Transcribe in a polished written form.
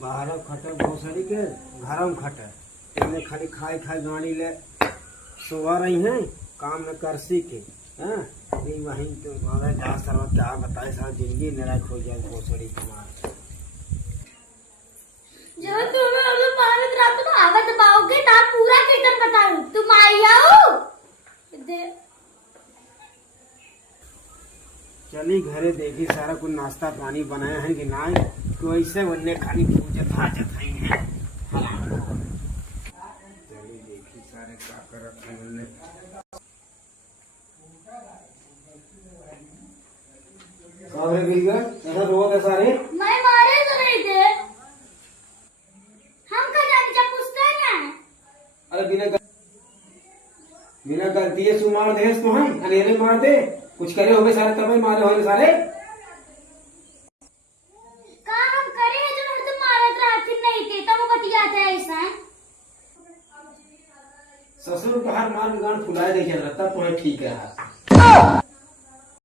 बाहर खटे भोसड़ी के घर में खटे इन्हें खाली खाई खाई गाड़ी ले सोवा रही हैं काम न कर सीखे हैं वहीं तो हमारे जा सर क्या बताए सारा जिंदगी निराश हो जाए भोसड़ी तुम्हारा जब तुम्हें हम लोग महाराज रात को आवाज दबाओगे ना पूरा कीर्तन बताऊं तुम आई आओ चली घरे देखी सारा कुछ नाश्ता पानी बनाया है कि ना तो ऐसे उन्हें खाली पूजत हाजत है चली देखी सारे क्या कर रखे उन्हें सारे बिल्कुल ऐसा रोज है सारे मैं मारे तो नहीं थे हम का जाने जब पूछते हैं अरे बिना गलती है सुमार देश तो हम अनेरे मार दे कुछ करे होगे सारे तब ही मारे होगे सारे का हम करे हैं जो हर तुम मारत रहती नहीं थे तब वो बतियाते ऐसा ससुर बाहर मार गान फुलाए देखे रहता तो ठीक है